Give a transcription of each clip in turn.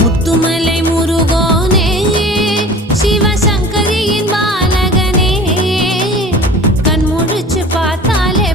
முத்துமலை முருகோனே சிவசங்கரியின் பாலகனே கண் முழிச்சு பார்த்தாலே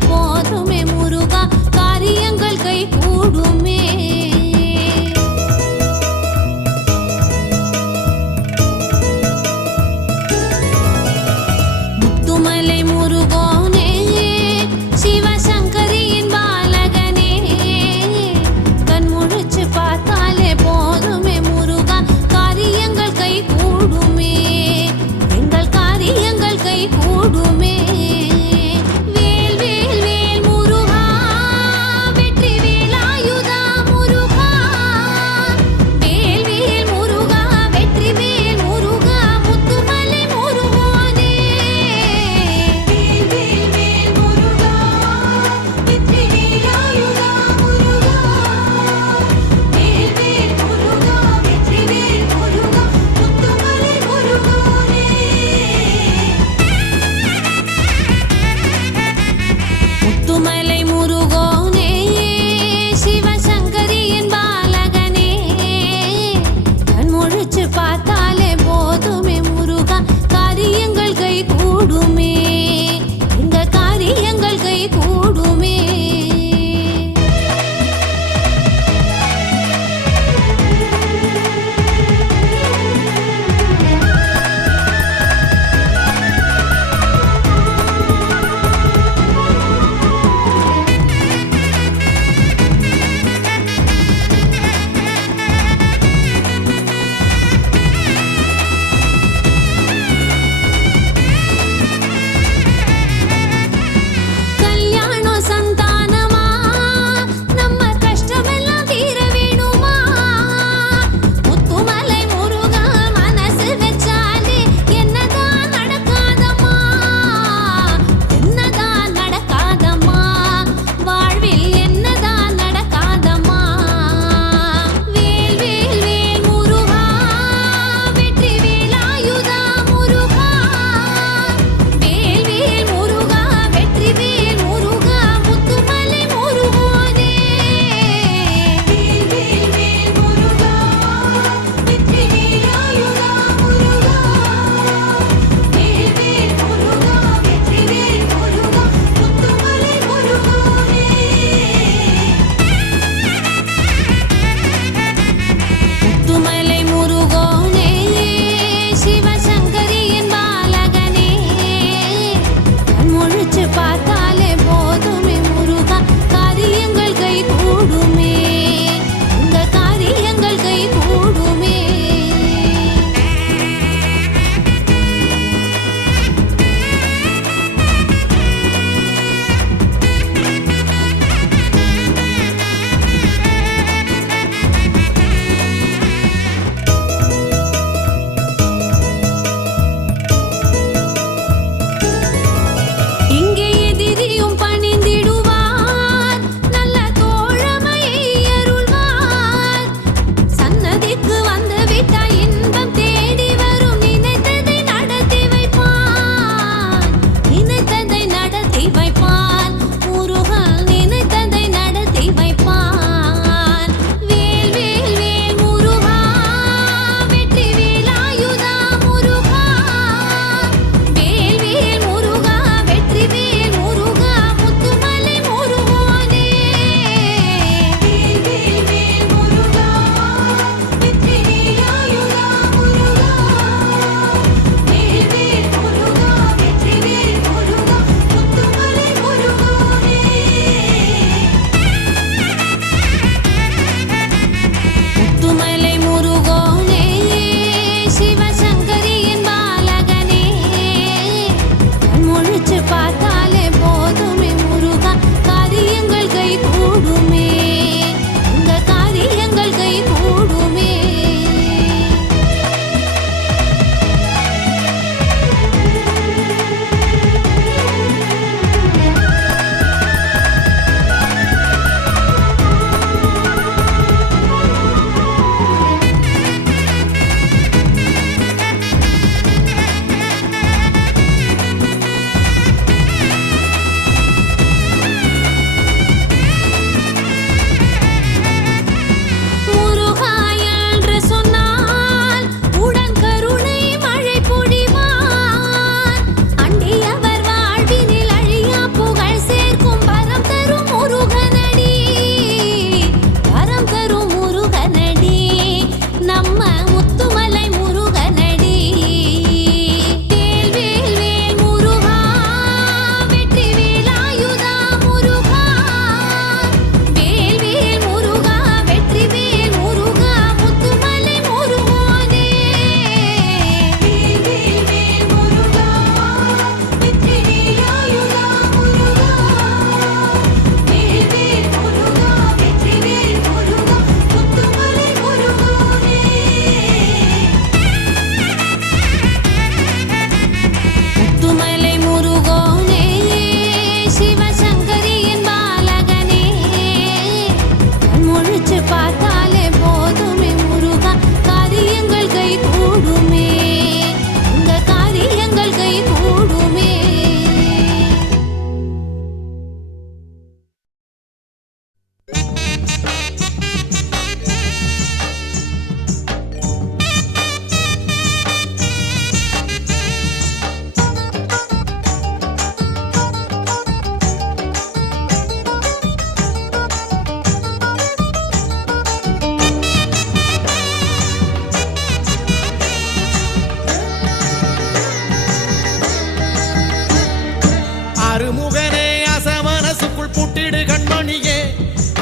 ஆறுமுகனே அசமனசுக்குள் பூட்டிடு கண்மணியே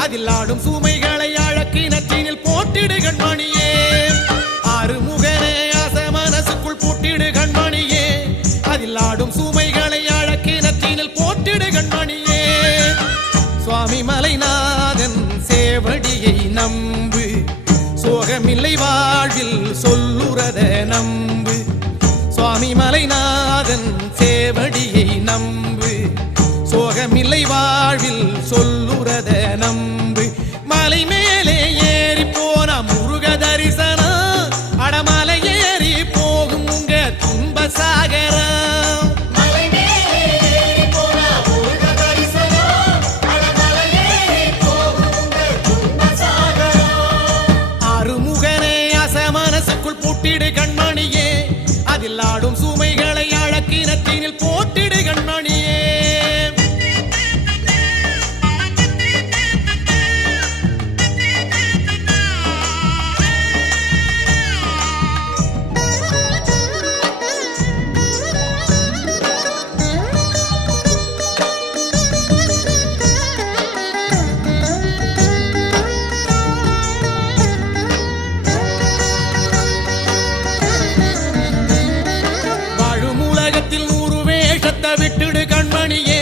அதில் ஆடும் சுமைகளை அழக்கினத்தினில் போட்டிடு கண்மணியே ஆறுமுகனே அசமனசுக்குள் பூட்டிடு கண்மணியே அதில் ஆடும் சுமைகளை அழக்கினத்தினில் போட்டிடு கண்மணியே சுவாமி மலைநாதன் சேவடியை நம்பு சோகமில்லை வாழ்வில் சொல்லுறத நம்பு சுவாமி மலைநாதன் சேவடியை நம்பு சோகமில்லை வாழ்வில் சொல்லுறத நம்பு மலை மேலே ஏறி போன முருக தரிசனம் அடமலை ஏறி போகும் உங்க துன்ப சாகரம் ஆறுமுகனே அசமனசுக்குள் பூட்டிடு கண்மணியே அதில் ஆடும் சுமைகளை அழக்கினத்தினில் போட்டிடு கண்மணியே விட்டுடு கண்மணியே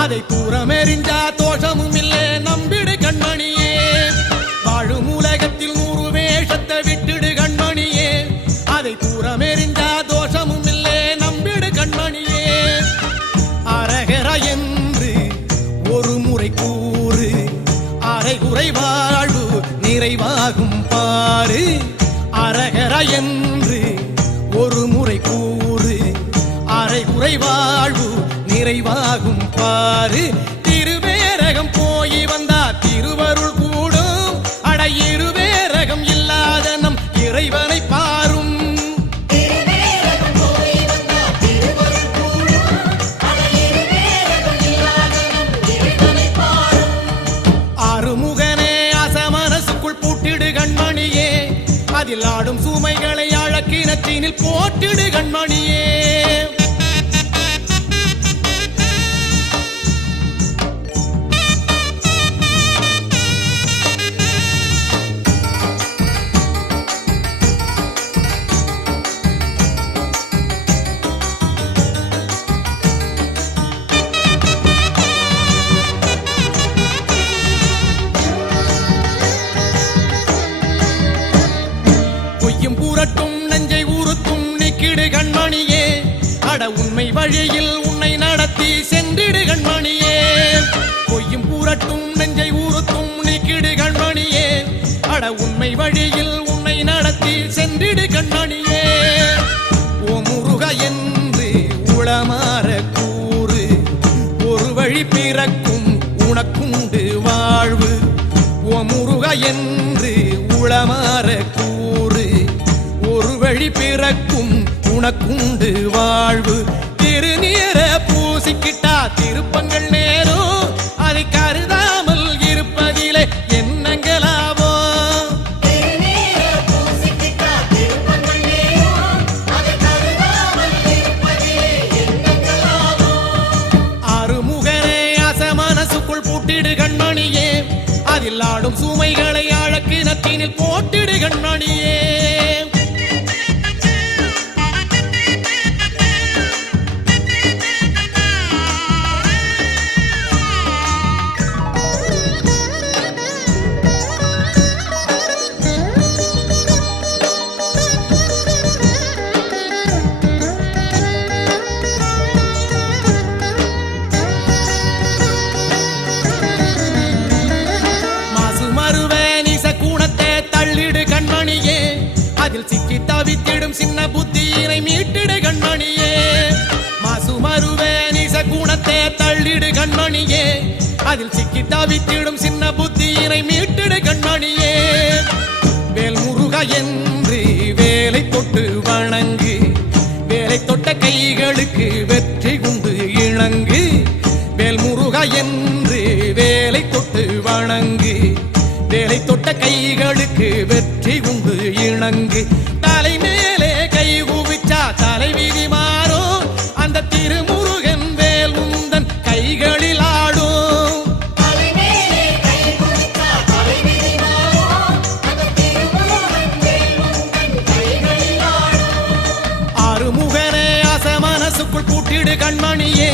அதை தூரமெறிஞ்சா தோஷமும் இல்லை நம்பிடு கண்மணியே வாழும் உலகத்தில் 100 வேஷத்தை விட்டுடு கண்மணியே அதை தூரமெறிஞ்சா தோஷமும் இல்லை நம்பிடு கண்மணியே அரகர என்று ஒரு முறை கூறு அரைகுறை வாழ்வு நிறைவாகும் பாரு அரகர என்று ஒரு முறை கூறு அரைகுறை வாழ்வு நிறைவாகும் பாரு திருவேரகம் போய் வந்தா திருவருள் கூடும் அட இருவேரகம் இல்லாத நம் இறைவனை பாரும் ஆறுமுகனே அசமனசுக்குள் பூட்டிடு கண்மணியே அதில் ஆடும் சுமைகளை அழக்கினத்தினில் போட்டிடு கண்மணியே பூரட்டும் நெஞ்சை ஊறுத்தும் நிக்கிடு கண்மணியே அட உண்மை வழியில் உன்னை நடத்தி சென்றிடு கண்மணியே பொய்யும் பூரட்டும் நெஞ்சை ஊறுத்தும் நிக்கிடு கண்மணியே அட உண்மை வழியில் உன்னை நடத்தி சென்றிடு கண்மணியே ஓ முருக என்று உளமாற கூறு ஒரு வழி பிறக்கும் உனக்குண்டு வாழ்வு ஓ முருக என்று உளமாற கூறு ஒரு வழி பிறக்கும் உனக்குண்டு வாழ்வு திருநீர பூசிக்கிட்டா திருப்பங்கள் நேரும் அதை கருதாமல் இருப்பதிலே என்னங்களாவோ ஆறுமுகனே அசமனசுக்குள் பூட்டிடு கண்மணியே அதில் ஆடும் சுமைகளை அழக்கினத்தினில் போட்டிடு கண்மணியே அதில் சிக்கி தவித்திடும் சின்ன புத்தியினை மீட்டிடு கண்மணியே மாசுமருவே நீச குணத்தை தள்ளிடு கண்மணியே அதில் சிக்கி தவித்திடும் சின்ன புத்தியினை மீட்டிடு கண்மணியே வேல் முருக என்று வேலை தொட்டு வணங்கு வேலை தொட்ட கைகளுக்கு வெற்றி குண்டு இணங்கு வேல் முருக என்று வேலை தொட்டு வணங்கு வேலை தொட்ட கைகளுக்கு வெற்றி உண்டு இணங்கு தலை மேலே கை குவிச்சா தலைவிதி மாறும் அந்த திருமுருகன் வேல் உந்தன் மீட்டிடு கண்மணியே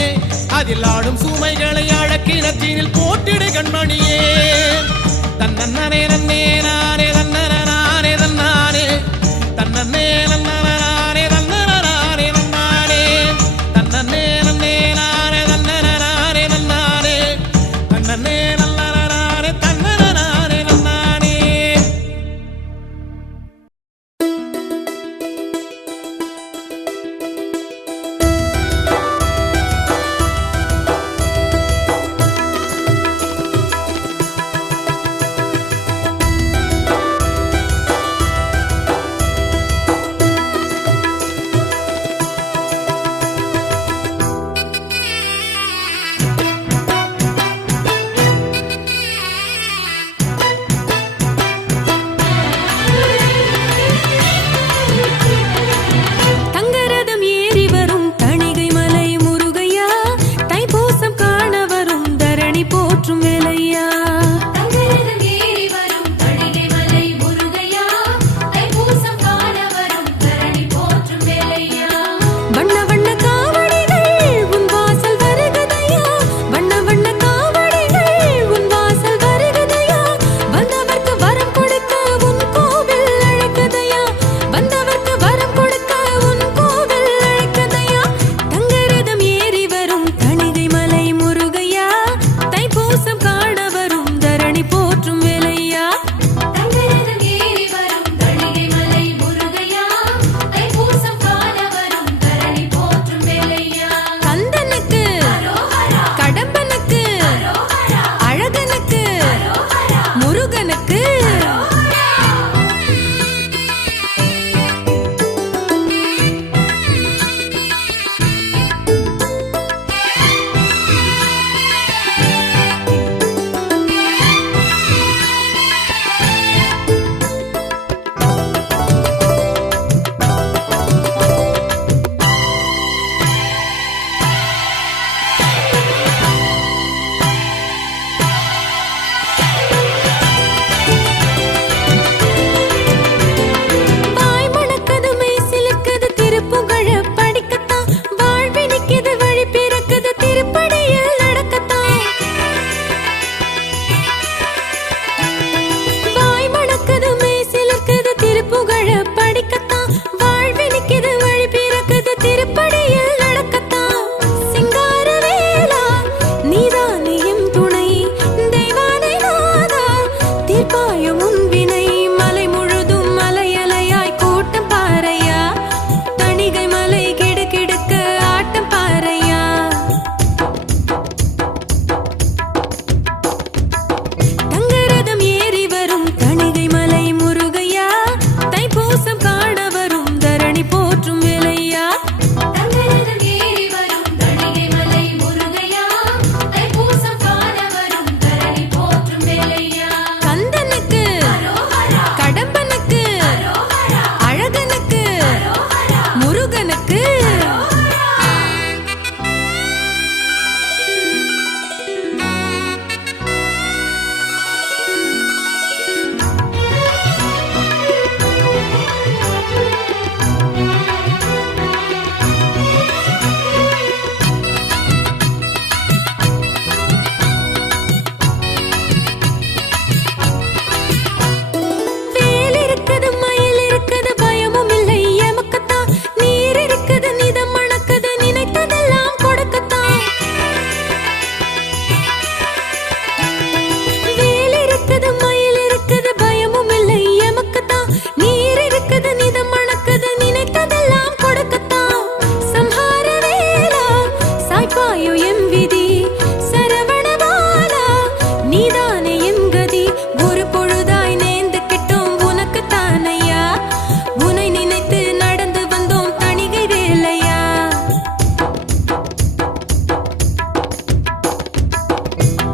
அதில் ஆடும் சுமைகளை அழக்கினத்தினில் போட்டிடு கண்மணியே தன்னே நன்னே நானே தன்னே தன்னானே தன்னே நன்னானே தன்னானே நன்னானே தன்னே நன்னே நானே தன்னானே நன்னானே தன்னே நன்னானே தன்னானே நன்னானே. தங்கரதம் ஏறி வரும் தணிகை மலை முருகையா தைப்பூசம் காண வரும் தரணி போற்றும் வேலையா தங்கரதம் ஏறி வரும் தணிகை மலை முருகையா தைப்பூசம் காண வரும் தரணி போற்றும் வேலையா வண்ண வண்ண காவடிகள் உன் வாசல் வருகதையா வண்ண வண்ண காவடிகள் உன் வாசல் வருகதையா வந்தவர்க்கு வரம் கொடுக்க உன் கோவில் அழைக்கதையா வந்தவர்க்கு வரம் கொடுக்க உன் கோவில் அழைக்கதையா தங்கரதம் ஏறி வரும் தணிகை மலை முருகையா தைப்பூசம் காண வரும் தரணி போற்றும் வேலையா தங்கரதம் ஏறி வரும் தணிகை மலை முருகையா தைப்பூசம் காண வரும் தரணி போற்றும் வேலையா கந்தனுக்கு அரோஹரா கடம்பனுக்கு அரோஹரா அழகனுக்கு அரோஹரா முருகனுக்கு வாய் மணக்கது மெய் சிலுக்குது திருப்புகழ படிக்கத்தான் வாழ்வினிக்குது வழி பிறக்குது திருப்படியில் நடக்கத்தான் வாய் மணக்கது மெய் சிலுக்குது திருப்புகழ படிக்கத்தான் வாழ்வினிக்குது வழி பிறக்குது திருப்படியில் நடக்கத்தான் சிங்கார வேலா நீதானே எம் துணை தெய்வானை நாதா தீர்ப்பாயும் உன் வினை மலை முழுதும் மலையலையாய் கூட்டம் பாறையா தணிகை மலை கிடுகிடுக்க ஆட்டம் பாறையா தங்கரதம் ஏறி வரும் தணிகை மலை முருகையா தைப்பூசம் காண வரும் தரணி போற்றும் வேலையா தங்கரதம் ஏறி வரும் தணிகை மலை முருகையா தைப்பூசம் காண வரும் தரணி போற்றும் வேலையா கந்தனுக்கு அரோஹரா கடம்பனுக்கு அரோஹரா அழகனுக்கு அரோஹரா முருகனுக்கு வேல் இருக்குது மயில் இருக்குது பயமும் இல்லை எமக்கத்தான் நீர் இருக்குது நிதம் மணக்குது நினைத்ததெல்லாம் கொடுக்கத்தான் வேல் இருக்குது மயில் இருக்குது பயமும் இல்லை எமக்கத்தான் நீர் இருக்குது நிதம் மணக்குது நினைத்ததெல்லாம் கொடுக்கத்தான் சம்ஹார வேலா சாய்ப்பாயோ எம் விதி சரவணபாலா நீதானே எம் கதி ஒரு பொழுதாய் நேர்ந்து கிட்டோம் உனக்கு தானையா உனை நினைத்து நடந்து வந்தோம் தணிகை வேலையா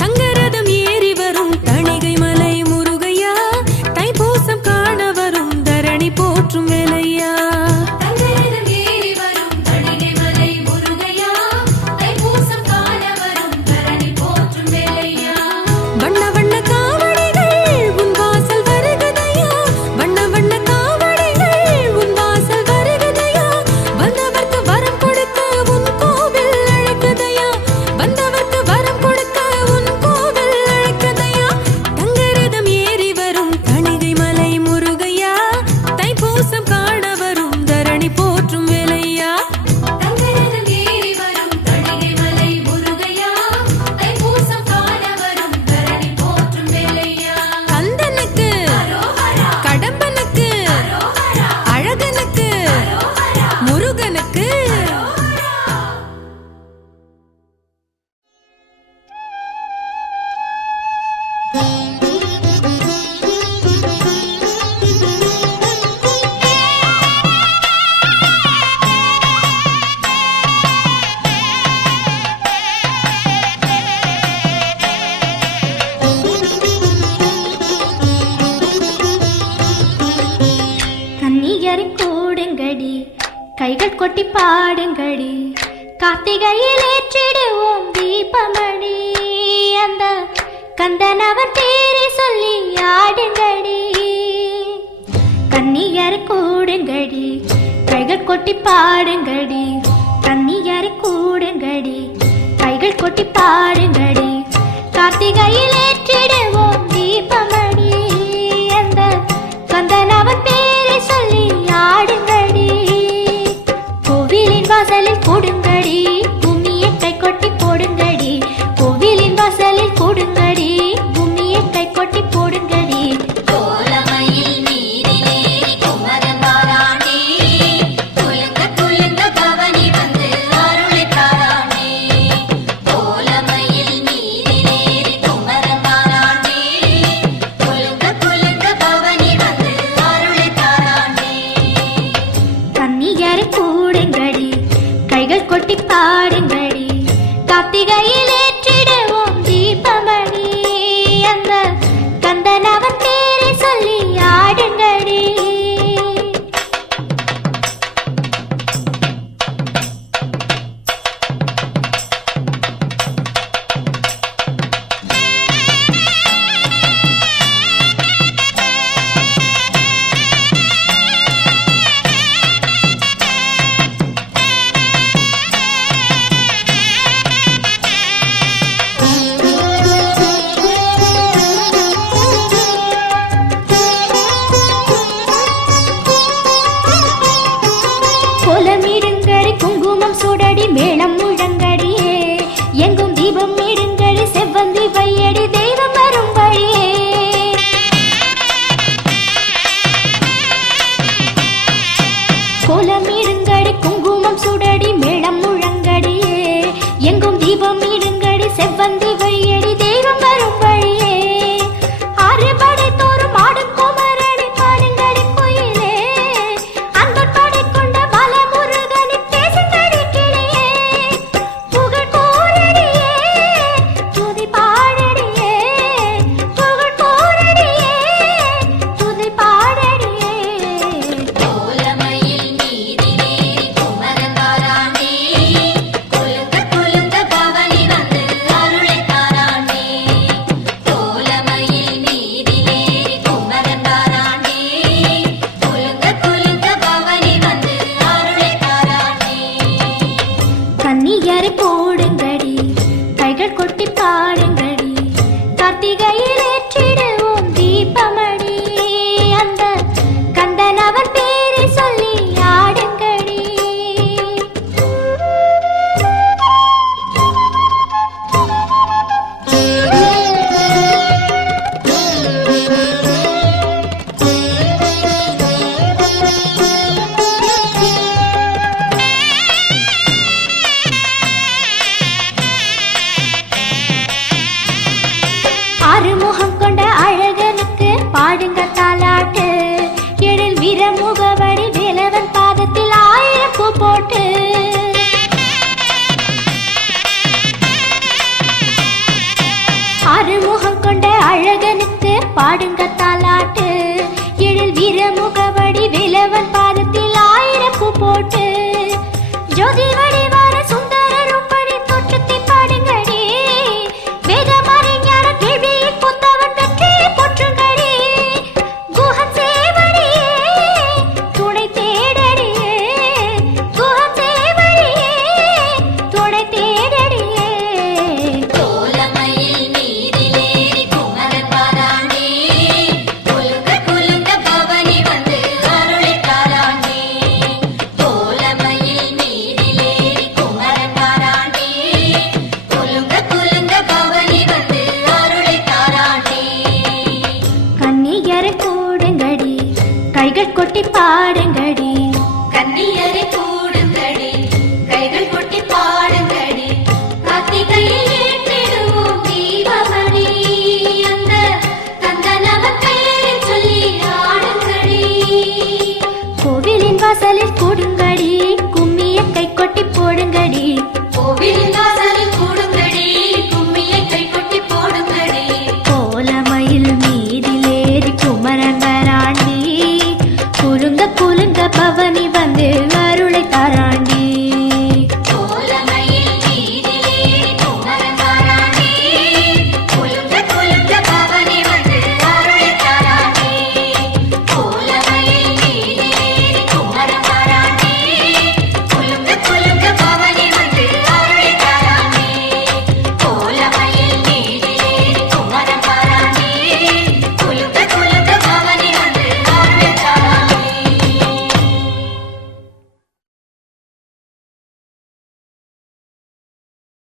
தங்கரதம் ஏறி வரும் தணிகை மலை முருகையா தைப்பூசம் காண வரும் தரணி போற்றும் வேலையா தங்கரதம் ஏறி வரும் தணிகை மலை முருகையா தைப்பூசம் காண கொட்டி பாடுங்கடி கார்த்திகையில் ஏற்றிடுவோம் தீபமணி அந்த கந்தனவன் பேரை சொல்லி ஆடுங்கடி கன்னியர் கூடுங்கடி கைகள் கொட்டி பாடுங்கடி கன்னியர் கூடுங்கடி கைகள் கொட்டி பாடுங்கடி கார்த்திகையில் ஏற்றிடுவோம் தீபமணி அந்த கந்தனவன் பேரை சொல்லி ஆடுங்கடி கோவிலின் வாசலில் கூடுங்கடி பூமியை கை கொட்டி போடுங்கடி கோவிலின் வாசலில் கூடுங்கடி பூமியை கை கொட்டி போடுங்கடி கோலமயில் நீரிலேறி குமரன் வாரானே குலுங்க குலுங்க பவனி வந்து அருளை தாரானே கோலமயில் நீரிலேறி குமரன் வாரானே குலுங்க குலுங்க பவனி வந்து அருளை தாரானே கன்னியர் கூடுங்கடி கைகள் கொட்டி பாடுங்கடி கார்த்திகையில் ஏற்றிடுவோம் தீபமணி அந்த கந்தனவன் பேரை சொல்லி ஆடுங்கடி கோலமிடுங்கடி குங்குமம் சூடடி மேளம் முழங்கடியே எங்கும் தீபம் இடுங்கடி செவ்வந்தி வையடி தெய்வம் வரும் வழியே கோலமிடுங்கடி குங்குமம் சூடடி மேளம் முழங்கடியே எங்கும் தீபம் இடுங்கடி செவ்வந்தி வையடி தெய்வம் வரும் வழியே ஆறுபடை தோறும் ஆடும் குமரனை பாடுங்கடி கோயிலே அன்பர் படை கொண்ட பலமுருகனை பேசுங்கடி கிளியே புகழ் கூறடியே துதி பாடடியே புகழ் கூறடியே துதி பாடடியே கோலமயில் நீரிலேறி குமரன் வாரானே குலுங்க குலுங்க பவனி வந்து அருளை தாரானே கோலமயில் நீரிலேறி குமரன் வாரானே குலுங்க குலுங்க பவனி வந்து அருளை தாரானே கன்னியர் போடுங்கடி கைகள் கொட்டி பாடுங்கடி கார்த்திகையில் ஏற்றிடுவோம் தீபமணி அந்த கந்தனவன் பேரை சொல்லி ஆடுங்கடி ஆறுமுகம் கொண்ட அழகனுக்கு பாடுங்க தாலாட்டு எழில் வீரமுகவடி வேலவன் பாதத்தில் 1000 பூ போட்டு ஆறுமுகம் கொண்ட அழகனுக்கு பாடுங்க தாலாட்டு எழில் வீரமுகவடி வேலவன்